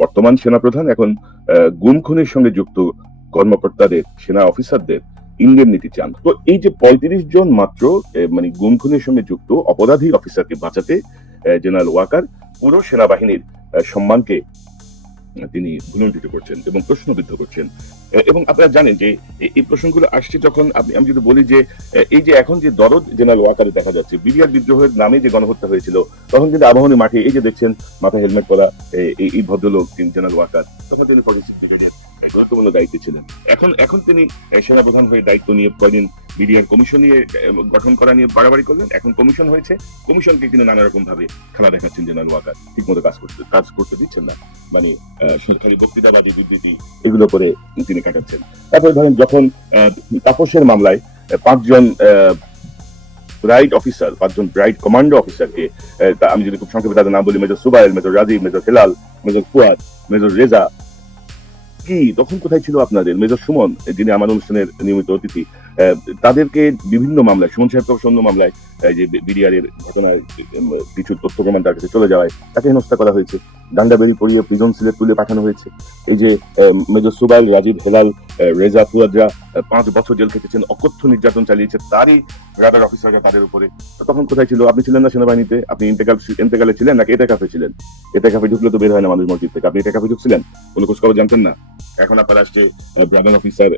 বর্তমান সেনাপ্রধান এখন গুম খুনের সঙ্গে যুক্ত কর্মকর্তাদের, সেনা অফিসারদের ইন্ডেমনিটি চান। তো এই যে ৩৫ জন মাত্র মানে গুম খুনের সঙ্গে যুক্ত অপরাধী অফিসারকে বাঁচাতে জেনারেল ওয়াকার পুরো সেনাবাহিনীর সম্মানকে তিনি ভুলুণ্ঠিত করছেন এবং প্রশ্নবিদ্ধ করছেন। এবং আপনারা জানেন যে এই প্রসঙ্গগুলো আসছে যখন আমি যদি বলি যে এই যে এখন যে দরদ জেনারেল ওয়াকারে দেখা যাচ্ছে, বিডিআর বিদ্রোহের নামে যে গণহত্যা হয়েছিল, তখন কিন্তু আবাহনী মাঠে এই যে দেখছেন মাথায় হেলমেট পরা এই ভদ্রলোক জেনারেল ওয়াকার গুরুত্বপূর্ণ দায়িত্বে ছিলেন। এখন তিনি সেনাপ্রধান হয়ে দায়িত্ব নিয়ে কয়দিন বিডিআর কমিশন নিয়ে গঠন করা নিয়ে বাড়াবাড়ি করলেন। এখন কমিশন হয়েছে, কমিশনকে কিন্তু নানা রকম ভাবে খেলা দেখাচ্ছেন জেনারেল ওয়াকার, ঠিক মতো কাজ করতে দিচ্ছেন না, মানে সরকারি বক্তৃতাবাজি, বিবৃতি এগুলো করে তিনি কাটাচ্ছেন। তারপরে ধরেন যখন তাপসের মামলায় ৫ জন ব্রাইট অফিসার, ৫ জন ব্রাইট কমান্ডো অফিসারকে, আমি যদি খুব সংক্ষেপে তাদের নাম বলি, major Subail, major Rajib, major Helal, major Fuad, major Reza, কি তখন কোথায় ছিল আপনাদের মেজর সুমন, যিনি আমার অনুষ্ঠানের নিয়মিত অতিথি, তাদেরকে বিভিন্ন মামলায়, সুমন সাহেব অন্য মামলায় যে বিডিআর এর ঘটনায় কিছু তথ্য প্রমাণ তার কাছে চলে যাওয়ায় তাকে হেনস্থা করা হয়েছে, ডান্ডা বেরি পরিয়ে প্রিজন সিলে তুলে পাঠানো হয়েছে। এই যে মেজর সুবাইল, রাজীব, হেলাল, রেজা, ফুয়াদরা ৫ বছর জেল খেটেছেন, অকথ্য নির্যাতন চালিয়েছে তারই রাডার অফিসাররা তাদের উপরে। তখন কোথায় ছিল? আপনি ছিলেন না সেনাবাহিনীতে? আপনি ইন্তেকালে ছিলেন নাকি এতেকাফে ছিলেন? এতেকাফে ঢুকলে তো বের হয় না মানুষ মসজিদ থেকে, আপনি এতেকাফে ঢুকছিলেন? কোনো খোঁজখবর জানতেন না? এখন আপনার আসছে ব্রাদার অফিসার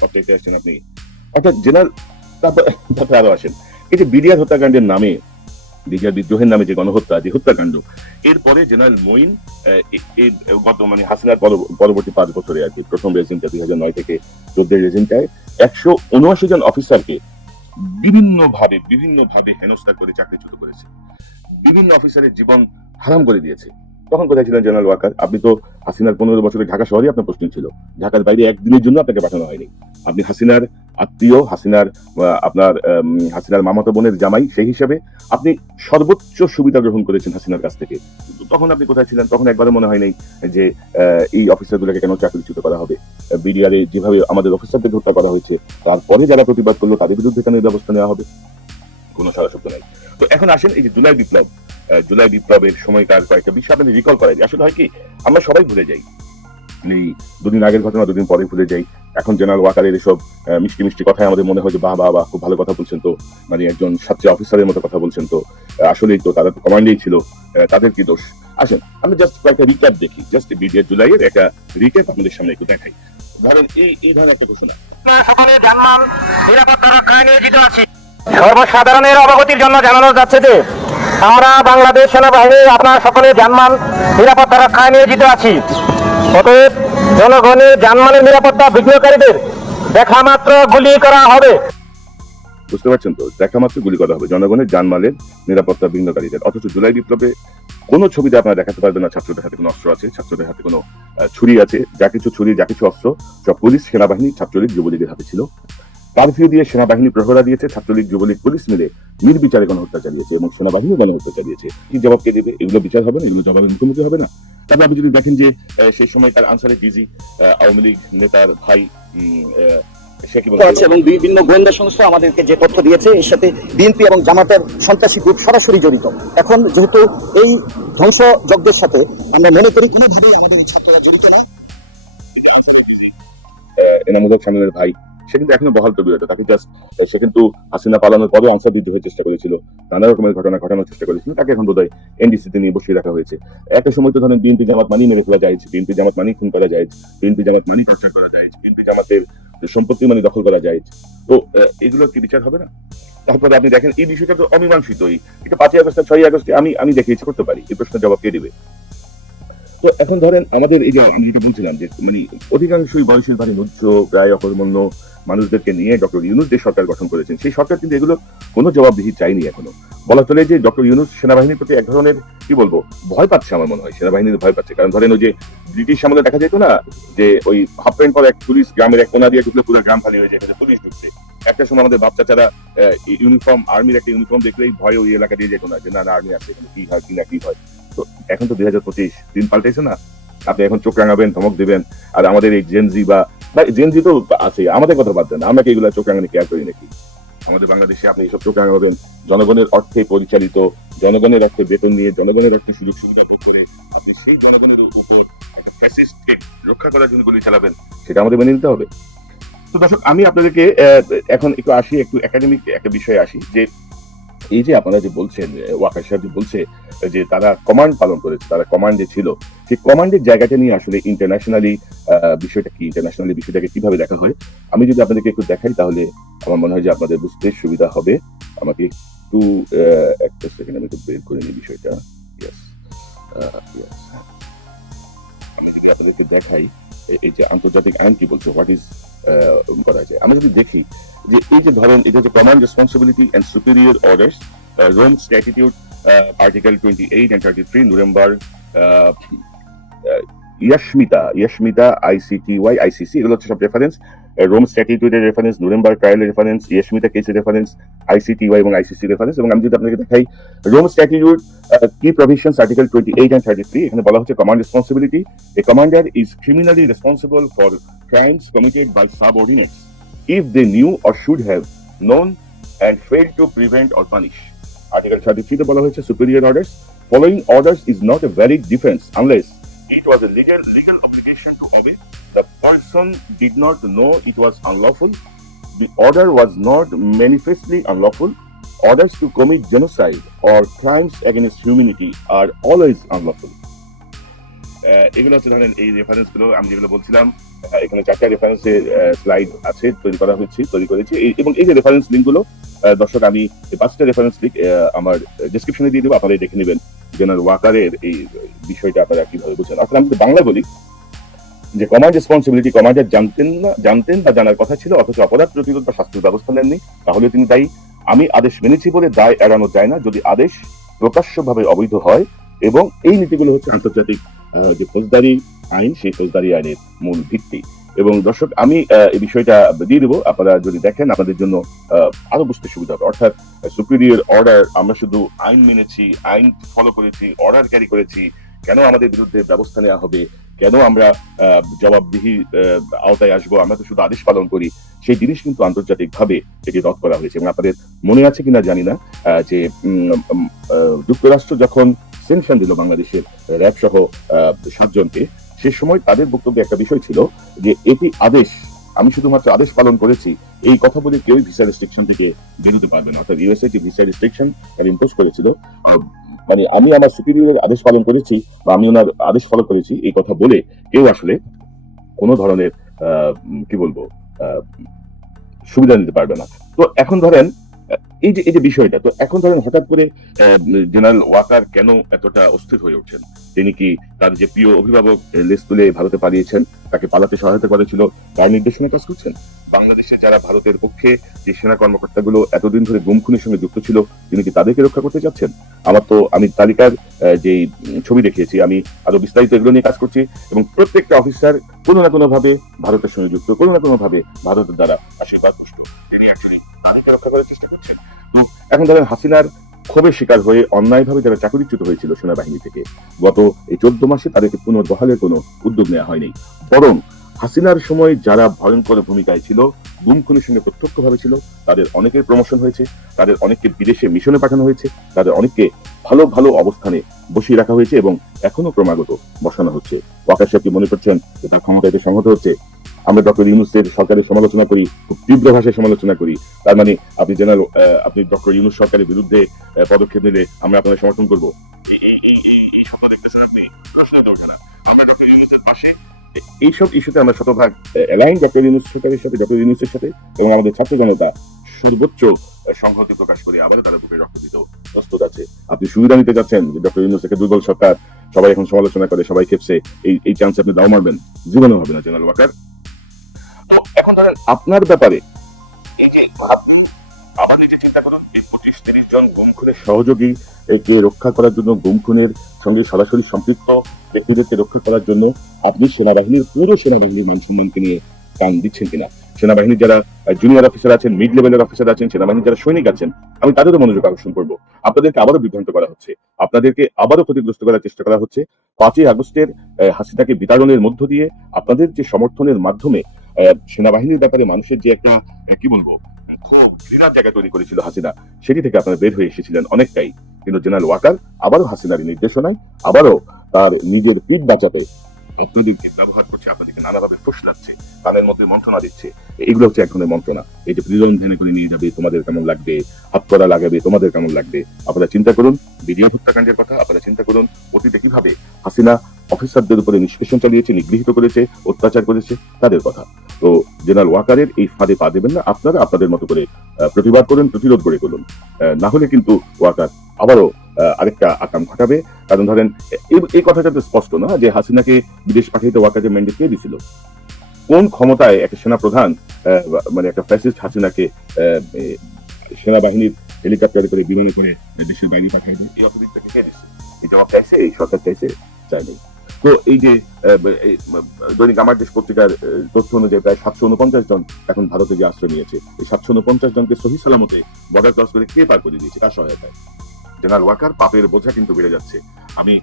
পদে আসছেন আপনি। অর্থাৎ জেনারেল, তারপরে আরো আসেন এই যে বিডিআর হত্যাকাণ্ডের নামে, বিডিআর বিদ্রোহের নামে যে গণহত্যা, যে হত্যাকাণ্ড, এরপরে জেনারেল মঈন গত মানে হাসিনার পরবর্তী ৫ বছরে আর কি, প্রথম রেজিমটা ২০০৯ থেকে ১৪ রেজিমটায় ১৭৯ জন অফিসারকে বিভিন্ন ভাবে হেনস্থা করে চাকরিচ্যুত করেছে, বিভিন্ন অফিসারের জীবন হারাম করে দিয়েছে। তখন কোথায় ছিলেন জেনারেল ওয়াকার? আপনি তো হাসিনার ১৫ বছরে ঢাকা শহরে আপনার পোস্টিং ছিল, ঢাকার বাইরে একদিনের জন্য আপনাকে পাঠানো হয়নি। আপনি হাসিনার আত্মীয়, হাসিনার মামাতো বোনের জামাই, সেই হিসাবে আপনি সর্বোচ্চ সুবিধা গ্রহণ করেছেন হাসিনার কাছ থেকে। তখন আপনি কোথায় ছিলেন? তখন একবারও মনে হয় নাই যে এই অফিসারগুলোকে কেন চাকরিচ্যুত করা হবে। বিডিআরে যেভাবে আমাদের অফিসারদের হত্যা করা হয়েছে, তারপরে যারা প্রতিবাদ করলো তাদের বিরুদ্ধে কেন ব্যবস্থা নেওয়া হবে? কোনো সারাশব্দ নাই। তো এখন আসেন এই যে জুলাই বিপ্লবের সময়কার কয়েকটা বিষয় আপনাদের রিকল করাই। আসলে হয় কি, আমরা সবাই ভুলে যাই, এই ২ দিন আগের ঘটনা ২ দিন পরে ভুলে যাই। এখন জেনারেল ওয়াকারের এসব মিষ্টি কথায় আমাদের মনে হয় যে বাহ খুব ভালো কথা বলছেন, তো মানে একজন ছাত্র অফিসারের মতো কথা বলছেন, তো আসলেই তো তারা তো কমান্ডেই ছিল, তাদের কি দোষ? আসেন আমরা জাস্ট কয়েকটা রিক্যাপ দেখি, জাস্ট বিডিআর জুলাইয়ের একটা রিক্যাপ আপনাদের সামনে একটু দেখাই। ধরেন এই ধরনের একটা ঘোষণা, সকলে জানমান নিরাপত্তা রক্ষায় নিয়োজিত আছি। সর্বসাধারণের অবগতির জন্য জানানো যাচ্ছে যে আমরা বাংলাদেশ সেনাবাহিনী আপনার সকলে জানমান নিরাপত্তা রক্ষায় নিয়োজিত আছি। অতএব জনগণের জানমালের নিরাপত্তা বিঘ্নকারীদের দেখা মাত্র গুলি করা হবে। বুঝতে পারছেন তো? দেখা মাত্র গুলি করা হবে জনগণের জানমালের নিরাপত্তা বিঘ্নকারীদের। অথচ জুলাই বিপ্লবে কোনো ছবিতে আপনারা দেখাতে পারবেন না ছাত্রদের হাতে কোনো অস্ত্র আছে, ছাত্রদের হাতে কোনো ছুরি আছে। যা কিছু ছুরি, যা কিছু অস্ত্র সব পুলিশ, সেনাবাহিনী, ছাত্রলীগ, যুবলীগের হাতে ছিল। কারফিউ দিয়ে সেনাবাহিনী প্রহরা দিয়েছে, ছাত্রলীগ, যুবলীগ, পুলিশ মিলে নির্বিচারে গণহত্যা চালিয়েছে এবং সেনাবাহিনী গণহত্যা চালিয়েছে। কি জবাব কে দেবে? এগুলো বিচার হবে না? এগুলো জবাবের মুখোমুখি হবে না? তবে আপনি যদি দেখেন যে সেই সময় তার আনসারের ডিজি আওয়ামী লীগ নেতার ভাই এবং বিভিন্ন গোয়েন্দা সংস্থা আমাদেরকে যে তথ্য দিয়েছে, এর সাথে বিএনপি এবং জামাতের সন্ত্রাসী গ্রুপ সরাসরি জড়িত। এখন যেহেতু এই ধ্বংসযজ্ঞের সাথে আমরা মনে করি কোনোভাবেই আমাদের এই ছাত্ররা জড়িত না। এনামুল সামনের ভাই, সে কিন্তু এখনো বহাল তবিয়ত, তাকে জাস্ট সে কিন্তু হাসিনা পালানোর পরে আনসার বিদ্রোহের চেষ্টা করেছিল, নানা রকমের ঘটনা ঘটানোর চেষ্টা করেছিল, তাকে এখন বোধহয় এনডিসিতে নিয়ে বসিয়ে রাখা হয়েছে। একটা সময় তো ধরেন বিএনপি জামাত মানি মেরে ফেলা যায়, বিএনপি জামাত মানি খুন করা যায়, বিএনপি জামাত মানি টর্চার করা যায়, বিএনপি জামাতের সম্পত্তি মানি দখল করা যায়। তো এগুলো কি বিচার হবে না? তারপরে আপনি দেখেন এই বিষয়টা তো অমীমাংসিতই, এটা 5ই আগস্ট 6ই আগস্টে আমি দেখিয়েছি করতে পারি, এই প্রশ্নের জবাব কে দিবে? তো এখন ধরেন আমাদের এই যে আমি যেটা বলছিলাম যে মানে অধিকাংশই বয়সের ভারী নুজ্জ, প্রায় অকর্মণ্য মানুষদেরকে নিয়ে ডক্টর ইউনূস যে সরকার গঠন করেছেন, সেই সরকার কিন্তু এগুলো কোনো জবাবদিহি চাইনি এখনো। বলা চলে যে ডক্টর ইউনূস সেনাবাহিনীর প্রতি এক ধরনের কি বলবো ভয় পাচ্ছে, আমার মনে হয় সেনাবাহিনীর ভয় পাচ্ছে। কারণ ধরেন ওই যে ব্রিটিশ আমলে দেখা যেত না যে ওই হাফ প্যান্ট পর এক পুলিশ গ্রামের এক কোনা দিয়ে ঢুকলে পুরো গ্রাম খালি হয়ে যায়, পুলিশ ঢুকছে। একটা সময় আমাদের বাপ চাচারা ইউনিফর্ম, আর্মির একটা ইউনিফর্ম দেখলেই ভয় ওই এলাকা দিয়ে যেত না, যে না আর্মি আছে, এখানে কি হয় কি না কি হয়। তো এখন তো 2025 দিন পাল্টেছে না, আপনি এখন চোখ রাঙাবেন, ধমক দিবেন। আর আমাদের এই জেনজি বা জেনজি তো আছে, আমাদের কথা বাদ দেন, আমরা কি এগুলো চোখ রাঙানি কেয়ার করি নাকি? আমাদের বাংলাদেশে আপনি এইসব চোখ রাঙাবেন, জনগণের অর্থে পরিচালিত, জনগণের অর্থে বেতন নিয়ে, জনগণের অর্থে সুযোগ সুবিধা ভোগ করে আপনি সেই জনগণের উপর ফ্যাসিস্টকে রক্ষা করার জন্য গুলি চালাবেন, সেটা আমাদের মেনে নিতে হবে। তো দর্শক, আমি আপনাদেরকে এখন একটু একাডেমিক একটা বিষয়ে আসি, যে এই যে আপনারা যে বলছেন, ওয়াকার সাহেব যে বলছে যে তারা কমান্ড পালন করেছে, তারা কমান্ডে ছিল, সেই কমান্ডের জায়গাটা নিয়ে আসলে বিষয়টাকে কিভাবে দেখা হয়, আমি যদি আপনাদেরকে একটু দেখাই তাহলে আমার মনে হয় যে আপনাদের বুঝতে সুবিধা হবে। আমাকে একটু একটা সেকেন্ড আমি একটু বের করে নিই বিষয়টা। Yes, yes. আমি যদি আপনাদেরকে দেখাই এই যে আন্তর্জাতিক আইন কি বলছে, হোয়াট ইজ করা যায়, আমরা যদি দেখি যে এই যে ধরেন এটা হচ্ছে command responsibility and superior orders, Rome statute article 28 and 33, Nuremberg, ইয়াশমিতা ICTY ICC, এগুলো হচ্ছে সব রেফারেন্স। রোম স্ট্যাটিটিউটের রেফারেন্স, নুরেমবার্গ ট্রায়ালের রেফারেন্স, ইয়াশমিতা কেসের রেফারেন্স, ICTY এবং ICC রেফারেন্স। এবং আমি যদি আপনাকে দেখাই রোম স্ট্যাটিটিউট কি প্রভিশনস আর্টিকেল 28 and 33, এখানে বলা হচ্ছে command responsibility, A commander is criminally responsible for crimes committed by subordinates if they knew or should have known and failed to prevent or punish. Article 33 তে বলা হয়েছে superior orders, following orders is not a valid defense unless it was a legal obligation to obey, the person did not know it was unlawful, the order was not manifestly unlawful, orders to commit genocide or crimes against humanity are always unlawful. এগুলো হচ্ছে ধরেন এই reference গুলো আমি যেগুলো বলছিলাম, এখানে 4টা রেফারেন্সের স্লাইড আছে, তৈরি করেছি এবং এই যে রেফারেন্স লিঙ্ক গুলো দর্শক আমি 5টা রেফারেন্স লিঙ্ক আমার ডেসক্রিপশনে দিয়ে দেবো, আপনারা দেখে নেবেন জেনারেল ওয়াকারের এই বিষয়টা আপনারা কিভাবে বুঝছেন। অর্থাৎ আমি বাংলা বলি যে কমান্ড রেসপন্সিবিলিটি কমান্ডার জানতেন বা জানার কথা ছিল, অথচ অপরাধ প্রতিরোধ বা শাস্তির ব্যবস্থা নেননি, তাহলে তিনি দায়ী। আমি আদেশ মেনেছি বলে দায় এড়ানো যায় না যদি আদেশ প্রকাশ্যভাবে অবৈধ হয়, এবং এই নীতিগুলো হচ্ছে আন্তর্জাতিক যে ফৌজদারি আইন, সেই ফৌজদারি আইনের মূল ভিত্তি। এবং দর্শক আমি এই বিষয়টা দিয়ে দেবো, আপনারা যদি দেখেন আপনাদের জন্য আরো বুঝতে সুবিধা হবে। অর্থাৎ সুপিরিয়র অর্ডার, আমরা শুধু আইন মেনেছি, আইন ফলো করেছি, অর্ডার ক্যারি করেছি, কেন আমাদের বিরুদ্ধে ব্যবস্থা নেওয়া হবে, কেন আমরা জবাবদিহি আওতায় আসবো, আমরা তো শুধু আদেশ পালন করি, সেই জিনিস কিন্তু আন্তর্জাতিক ভাবে এটি রদ করা হয়েছে। এবং আপনাদের মনে আছে কিনা জানি না যে যুক্তরাষ্ট্র যখন সেনশন দিল বাংলাদেশের র‍্যাব সহ 7 জনকে, সে সময় তাদের বক্তব্যে একটা বিষয় ছিল যে এটি আদেশ, আমি শুধুমাত্র আদেশ পালন করেছি, এই কথা বলে কেউ ভিসা রেস্ট্রিকশন থেকে বেরোতে পারবে না। অর্থাৎ ইউএসএ যে ভিসা রেস্ট্রিকশন ইম্পোজ করেছিল, মানে আমি আমার সুপিরিয়রের আদেশ পালন করেছি বা আমি ওনার আদেশ ফলো করেছি, এই কথা বলে কেউ আসলে কোনো ধরনের কি বলবো সুবিধা নিতে পারবে না। তো এখন ধরেন এই যে বিষয়টা, তো এখন ধরেন হঠাৎ করে জেনারেল ওয়াকার কেন এতটা অস্থির হয়ে উঠছেন? তিনি কি তার যে প্রিয় অভিভাবক লেজ তুলে ভারতে পালিয়েছেন, তাকে পালাতে সহায়তা করেছিল, তার নির্দেশনা কাজ করছেন? বাংলাদেশে যারা ভারতের পক্ষে যে সেনা কর্মকর্তাগুলো এতদিন ধরে গুম খুনের সঙ্গে যুক্ত ছিল, তিনি কি তাদেরকে রক্ষা করতে চাচ্ছেন? আমি তালিকার যে ছবি দেখিয়েছি, আমি আরো বিস্তারিত এগুলো নিয়ে কাজ করছি, এবং প্রত্যেকটা অফিসার কোনো না কোনো ভাবে ভারতের সঙ্গে যুক্ত, কোনো না কোনো ভাবে ভারতের দ্বারা আশীর্বাদ পুষ্ট, তিনি অ্যাকচুয়ালি তাদেরকে রক্ষা করার চেষ্টা করছেন। এখন ধরেন হাসিনার ক্ষোভের শিকার হয়ে অন্যায়ভাবে যারা চাকরিচ্যুত হয়েছিল সেনাবাহিনী থেকে, গত এই 14 মাসে তাদেরকে পুনর্বহালের কোনো উদ্যোগ নেওয়া হয়নি, বরং হাসিনার সময় যারা ভয়ঙ্কর ভূমিকায় ছিল, গুম খুনের সঙ্গে প্রত্যক্ষভাবে ছিল, তাদের অনেকের প্রমোশন হয়েছে, তাদের অনেককে বিদেশে মিশনে পাঠানো হয়েছে, তাদের অনেককে ভালো ভালো অবস্থানে বসিয়ে রাখা হয়েছে এবং এখনো ক্রমাগত বসানো হচ্ছে। ওয়াকার সাহেব কি মনে করছেন যে তার ক্ষমতাতে সংহত হচ্ছে? আমরা ডক্টর ইউনূসের সরকারের সমালোচনা করি, খুব তীব্র ভাষায় সমালোচনা করি, তার মানে আপনি ডক্টর ইউনূস সরকারের বিরুদ্ধে পদক্ষেপ নিলে আমরা আপনাদের সমর্থন করবো? এই শব্দ দেখতেছেন আপনি, প্রশ্নটা ওঠে না। আমরা ডক্টর ইউনূসের পাশে, এইসব ইস্যুতে আমরা শতভাগ অ্যালাইন ডক্টর ইউনূস সরকারের সাথে, ডক্টর ইউনূসের সাথে, এবং আমাদের ছাত্র জনতা সর্বোচ্চ সংহতি প্রকাশ করে আবার তারা বুকে রক্ত দিতেও প্রস্তুত আছে। আপনি সুবিধা নিতে যাচ্ছেন যে ডক্টর ইউনূস একটা দুর্বল সরকার, সবাই এখন সমালোচনা করে, সবাই খেপছে, এই চান্সে আপনি দাও মারবেন? জীবনেও হবে না জেনারেল ওয়াকার। তো এখন ধরেন আপনার ব্যাপারে এই যে আবার নিজে চিন্তা করুন, 25-30 জন গুম খুনের সহযোগী একে রক্ষা করার জন্য, গুম খুনের সঙ্গে সরাসরি সম্পৃক্ত ব্যক্তিদেরকে রক্ষা করার জন্য আপনি পুরো সেনাবাহিনীর মান সম্মানকে নিয়ে কান দিচ্ছেন কিনা? সেনাবাহিনীর যারা জুনিয়র অফিসার আছেন, মিড লেভেলের অফিসার আছেন, সেনাবাহিনীর যারা সৈনিক আছেন, আমি তাদেরও মনোযোগ আকর্ষণ করবো। আপনাদেরকে আবারও বিভ্রান্ত করা হচ্ছে, আপনাদেরকে আবারও ক্ষতিগ্রস্ত করার চেষ্টা করা হচ্ছে। 5ই আগস্টের হাসিনাকে বিতাড়নের মধ্য দিয়ে আপনাদের যে সমর্থনের মাধ্যমে সেনাবাহিনীর ব্যাপারে মানুষের যে একটা কি বলবো ঘৃণার জায়গা তৈরি করেছিল হাসিনা, সেটি থেকে আপনারা বের হয়ে এসেছিলেন অনেকটাই। কিন্তু জেনারেল ওয়াকার আবারও হাসিনার নির্দেশনায়, আবারও তার নিজের পিঠ বাঁচাতে আপনাদেরকে ব্যবহার করছে, আপনাদেরকে নানাভাবে ফুসলাচ্ছে, কানের মধ্যে মন্ত্রণা দিচ্ছে। এগুলো হচ্ছে এক ধরনের মন্ত্রণা। এই যে প্রিজন ভ্যানে করে নিয়ে যাবে, তোমাদের কেমন লাগবে, হাত করা লাগাবে, তোমাদের কেমন লাগবে। আপনারা চিন্তা করুন বিডিও হত্যাকাণ্ডের কথা, আপনারা চিন্তা করুন অতীতে কিভাবে হাসিনা অফিসারদের উপরে নিষ্পেষণ চালিয়েছে, নিগৃহীত করেছে, অত্যাচার করেছে, তাদের কথা। তো জেনারেল ওয়াকারের এই ফাঁদে পা দেবেন না। আপনারা আপনাদের মতো করে প্রতিবাদ করুন, প্রতিরোধ গড়ে তুলুন। না হলে কিন্তু ওয়াকার আবারও আরেকটা আকাম ঘটাবে। কারণ ধরেন এই কথাটা তো স্পষ্ট না যে হাসিনাকে বিদেশ পাঠাইতে ওয়াকারের ম্যান্ডেট কে দিছিল। কোন ক্ষমতায় একটা সেনাপ্রধান মানে একটা ফ্যাসিস্ট হাসিনাকে সেনাবাহিনীর হেলিকপ্টারে করে বিমানে করে দেশের বাইরে পাঠাইবে? এই অথরিটিটাকে কে দিচ্ছে? এই জবাব চাইছে এই সরকার, চাইছে চাইনি। তো এই যে দৈনিক আমার দেশ পত্রিকার তথ্য অনুযায়ী প্রায় 749 জন এখন ভারতে যে আশ্রয় নিয়েছে, এই 749 জনকে সহি সালামতে বর্ডার ক্রস করে কে পার করে দিয়েছে, কার সহায়তায়? জেনারেল ওয়াকার পাপের বোঝা কিন্তু বেড়ে যাচ্ছে। আমি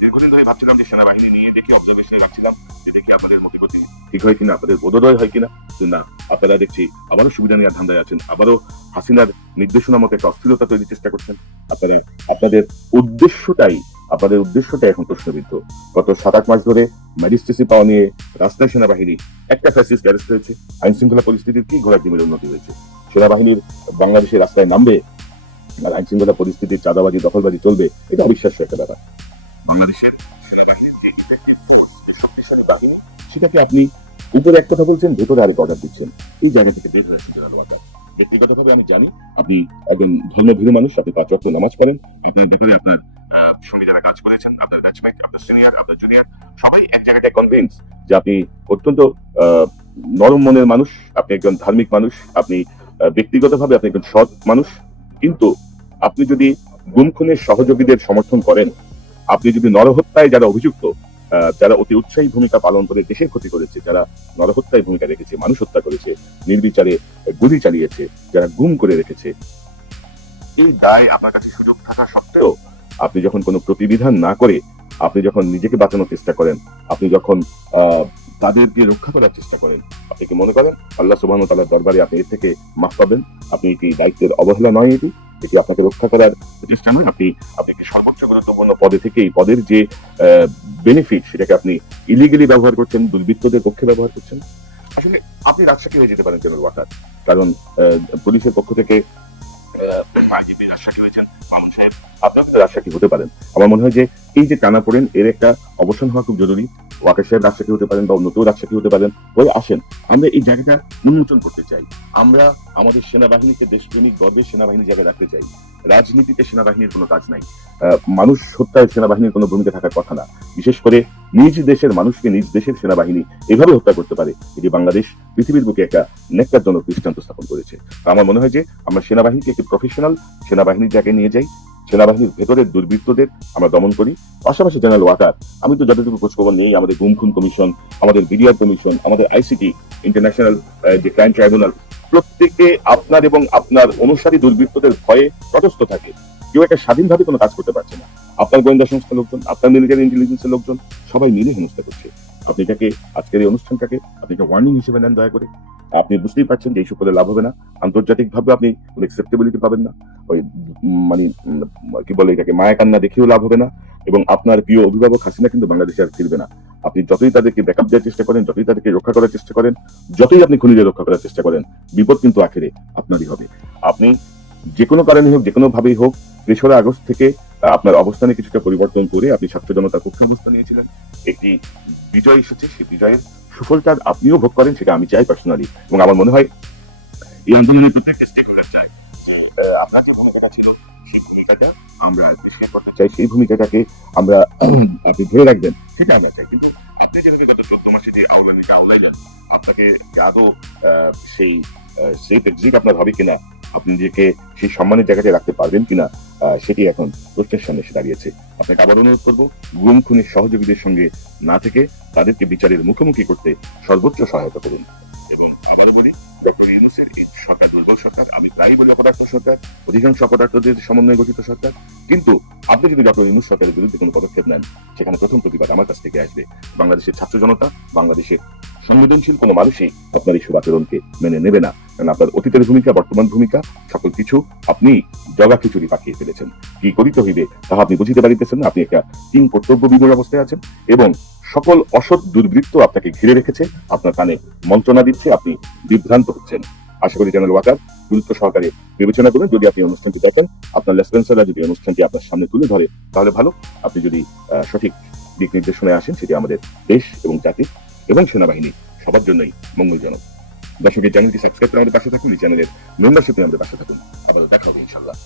দীর্ঘদিন ধরে ভাবছিলাম যে সেনাবাহিনী নিয়ে দেখে অবজারভেশনে রাখছিলাম যে দেখি আপনাদের মতিগতি ঠিক হয় কিনা, আপনাদের বোধোদয় হয় কিনা। না, আপনারা দেখছি আবারও সুবিধা নেওয়ার ধান্দায় আছেন, আবারও হাসিনার নির্দেশনা মতো একটা অস্থিরতা তৈরির চেষ্টা করছেন। আপনারা আপনাদের উদ্দেশ্যটা এখন প্রশ্নবিদ্ধ। গত 7-8 মাস ধরে ম্যাজিস্ট্রেসি পাওয়া নিয়ে রাস্তায় সেনাবাহিনী একটা ফ্যাসিস্ট অ্যারেস্ট হয়েছে। আইন শৃঙ্খলা পরিস্থিতির কি ঘোড়ার ডিমের উন্নতি হয়েছে? সেনাবাহিনীর বাংলাদেশের রাস্তায় নামবে আর আইন শৃঙ্খলা পরিস্থিতির চাঁদাবাজি, দখলবাজি চলবে, এটা অবিশ্বাস্য একটা ব্যাপার। বাংলাদেশের সেনাবাহিনীর যে শক্তিশালী বাহিনী, সেটাকে আপনি উপরে এক কথা বলছেন, ভেতরে আরেক অর্ডার দিচ্ছেন। এই জায়গা থেকে বের হয়ে আসছে জেনারেল ওয়াকার। ব্যক্তিগতভাবে আমি জানি আপনি একজন ধর্মভীরু মানুষ, আপনি 5 ওয়াক্ত নামাজ পড়েন, আপনার ভেতরে আপনার সঙ্গে যারা কাজ করেছেন, আপনার ব্যাচমেট, আপনার সিনিয়র, আপনার জুনিয়র, সবাই এক জায়গায় কনভিন্স যে আপনি অত্যন্ত নরম মনের মানুষ, আপনি একজন ধার্মিক মানুষ, আপনি ব্যক্তিগতভাবে আপনি একজন সৎ মানুষ। কিন্তু আপনি যদি গুম খুনের সহযোগীদের সমর্থন করেন, আপনি যদি নরহত্যায় যারা অভিযুক্ত, যারা অতি উৎসাহী ভূমিকা পালন করে দেশের ক্ষতি করেছে, যারা নরহত্যায় ভূমিকা রেখেছে, মানুষ হত্যা করেছে, নির্বিচারে গুলি চালিয়েছে, যারা গুম করে রেখেছে, এই দায় আপনার কাছে সুযোগ থাকা সত্ত্বেও আপনি যখন কোনো প্রতিবিধান না করে, আপনি যখন নিজেকে বাঁচানোর চেষ্টা করেন, আপনি যখন তাদেরকে রক্ষা করার চেষ্টা করেন, আপনি কি মনে করেন আল্লাহ সুবহানাহু ওয়া তাআলার দরবারে আপনি এর থেকে মাফ পাবেন? আপনি কি দায়িত্বের অবহেলা নয় এটি আপনাকে রক্ষা করার চেষ্টা নয়? আপনি কি সর্বোচ্চ গুরুত্বপূর্ণ পদে থেকে এই পদের যে বেনিফিট, সেটাকে আপনি ইলিগালি ব্যবহার করছেন, দুর্বৃত্তদের পক্ষে ব্যবহার করছেন। আসলে আপনি রাজশাহী হয়ে যেতে পারেন জেনারেল ওয়াকার, কারণ পুলিশের পক্ষ থেকে আইজিপি রাজশাহী হয়েছেন, মামুন সাহেব, আপনারা কিন্তু রাজশাহী হতে পারেন। আমার মনে হয় যে এই যে টানাপোড়েন, এর একটা অবসান হওয়া খুব জরুরি। ওয়াকার সাহেব রাজশাহী হতে পারেন বা অন্য কেউ রাজশাহী হতে পারেন। বলে আসেন আমরা এই জায়গাটা উন্মোচন করতে চাই। আমরা আমাদের সেনাবাহিনীকে দেশপ্রেমিক গর্বের সেনাবাহিনী জায়গায় রাখতে চাই। রাজনীতিতে সেনাবাহিনীর কোনো কাজ নাই, মানুষ হত্যায় সেনাবাহিনীর কোনো ভূমিকা থাকার কথা না। বিশেষ করে নিজ দেশের মানুষকে নিজ দেশের সেনাবাহিনী এভাবে হত্যা করতে পারে, এটি বাংলাদেশ পৃথিবীর বুকে একটা ন্যাক্কারজনক দৃষ্টান্ত স্থাপন করেছে। আমার মনে হয় যে আমরা সেনাবাহিনীকে একটি প্রফেশনাল সেনাবাহিনীর জায়গায় নিয়ে যাই, সেনাবাহিনীর ভেতরের দুর্বৃত্তদের আমরা দমন করি। পাশাপাশি জেনারেল ওয়াকার, আমি তো যতটুকু খোঁজখবর নেই, আমাদের গুম খুন কমিশন, আমাদের বিডিআর কমিশন, আমাদের আইসিটি ইন্টারন্যাশনাল যে ক্রাইম ট্রাইব্যুনাল, প্রত্যেকে আপনার এবং আপনার অনুসারী দুর্বৃত্তদের ভয়ে তটস্থ থাকে। কেউ একটা স্বাধীনভাবে কোনো কাজ করতে পারছে না। আপনার গোয়েন্দা সংস্থার লোকজন, আপনার মিলিটারি ইন্টেলিজেন্সের লোকজন সবাই মিলে হেনস্থা করছে। আপনি এটাকে, আজকের এই অনুষ্ঠানটাকে আপনি একটা ওয়ার্নিং হিসেবে নেন দয়া করে। আপনি বুঝতেই পারছেন যে এইসব করে লাভ হবে না, আন্তর্জাতিকভাবে আপনি কোনো অ্যাকসেপ্টেবিলিটি পাবেন না, ওই মানে কি বলে এটাকে মায়া কান্না দেখেও লাভ হবে না। এবং আপনার প্রিয় অভিভাবক হাসিনা কিন্তু বাংলাদেশে আর ফিরবে না। আপনি যতই তাদেরকে ব্যাকআপ দেওয়ার চেষ্টা করেন, যতই তাদেরকে রক্ষা করার চেষ্টা করেন, যতই আপনি খুনিদের রক্ষা করার চেষ্টা করেন, বিপদ কিন্তু আখেরে আপনারই হবে। আপনি যে কোনো কারণে হোক, যে কোনো ভাবেই হোক, 3রা আগস্ট থেকে আপনার অবস্থানে কিছুটা পরিবর্তন করে আপনি ছাত্র জনতার পক্ষে অবস্থান নিয়েছিলেন। একটি বিজয় এসেছে, সেই বিজয়ের সুফলটা আপনিও ভোগ করেন, সেটা আমি চাই পার্সোনালি। এবং আমার মনে হয় এই আন্দোলনের প্রত্যেকটা স্টেক হোল্ডার চাই যে আমরা যে ভূমিকাটা ছিল, সেই ভূমিকাটা আমরা দেশের করতে চাই, সেই ভূমিকাটাকে আমরা আপনি ধরে রাখবেন, সেটা আমরা চাই। কিন্তু আপনি যেটাকে গত 14 মাসে যে আওলাইলেন, আপনাকে আদৌ সেই সেফ এক্সিট আপনার হবে কিনা, আপনি নিজেকে সেই সম্মানের জায়গাতে রাখতে পারবেন কিনা, সেটি এখন প্রশ্নের সামনে এসে দাঁড়িয়েছে। আপনাকে আবার অনুরোধ করবো, গুম খুনের সহযোগীদের সঙ্গে না থেকে তাদেরকে বিচারের মুখোমুখি করতে সর্বোচ্চ সহায়তা করুন। এবং আবারও বলি, ডক্টর ইউনূসের এই সরকার দুর্বল সরকার। আমি প্রায়ই বলি অপদার্থ সরকার, অধিকাংশ অপদার্থদের সমন্বয়ে গঠিত সরকার। কিন্তু আপনি যদি ডক্টর ইউনূস সরকারের বিরুদ্ধে কোনো পদক্ষেপ নেন, সেখানে প্রথম প্রতিবাদ আমার কাছ থেকে আসবে। বাংলাদেশের ছাত্র জনতা, বাংলাদেশের সংবেদনশীল কোনো মানুষই আপনার এই আচরণকে মেনে নেবে না। কারণ আপনার অতীতের ভূমিকা, বর্তমান ভূমিকা, সকল কিছু আপনি জগা খিচুড়ি পাঠিয়ে ফেলেছেন। কি করিতে হইবে তাহা আপনি বুঝিতে পারিতেছেন না। আপনি একটা কিং কর্তব্য বিমূঢ় অবস্থায় আছেন এবং সকল অসৎ দুর্বৃত্ত আপনাকে ঘিরে রেখেছে, আপনার কানে মন্ত্রণা দিচ্ছে, আপনি বিভ্রান্ত হচ্ছেন। আশা করি চ্যানেল ওয়াকার গুরুত্ব সহকারে বিবেচনা করবেন। যদি আপনি অনুষ্ঠানটি দেখেন, আপনার লেসপেন্সাররা যদি অনুষ্ঠানটি আপনার সামনে তুলে ধরে তাহলে ভালো। আপনি যদি সঠিক দিক নির্দেশনায় আসেন, সেটি আমাদের দেশ এবং জাতি এবং সেনাবাহিনী সবার জন্যই মঙ্গলজনক। দর্শকের চ্যানেলটি সাবস্ক্রাইব করে আমাদের পাশে থাকুন, এই চ্যানেলের মেম্বারশিপে আমাদের পাশে থাকুন। আবার দেখা হবে ইনশাআল্লাহ।